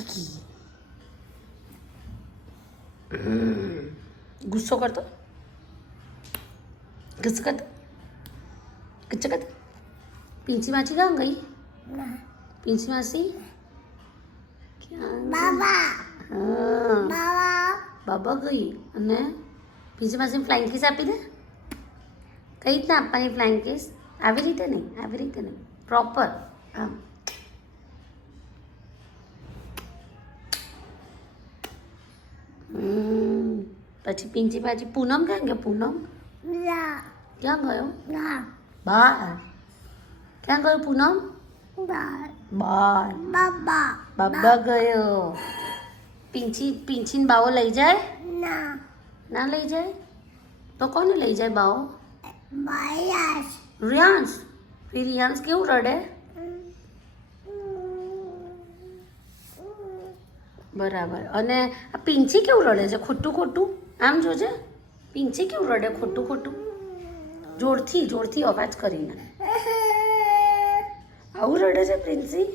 કીકી ગુસ્સો કરતો ગુસ્સો કરતો ગુસ્સો કરતો પિંચી માસી ક્યાં ગઈ પિંચી માસી બાબા હા બાબા બાબા ગઈ અને પિંચી માસીને ફ્લાઇંગ કિસ આપી દે કઈ રીતના આપવાની ફ્લાઇંગ કિસ આવી રીતે નહીં પ્રોપર આમ પછી પિંચી પાછી પૂનમ ક્યાં ગયો પૂનમ લા ક્યાં ગયો લા બહાર ક્યાં ગયો પૂનમ બા બહાર બાબા બાબા ગયો પિંચીને બાવો લઈ જાય ના ના લઈ જાય તો કોને લઈ જાય બાવો બાયાસ રિયાન્સ રિયાન્સ કેવું રડે બરાબર અને આ પિંચી કેવું રડે છે ખોટું ખોટું આમ જોજે પિંચી કેવું રડે ખોટું ખોટું જોરથી અવાજ કરીને આવું રડે છે પ્રિન્સી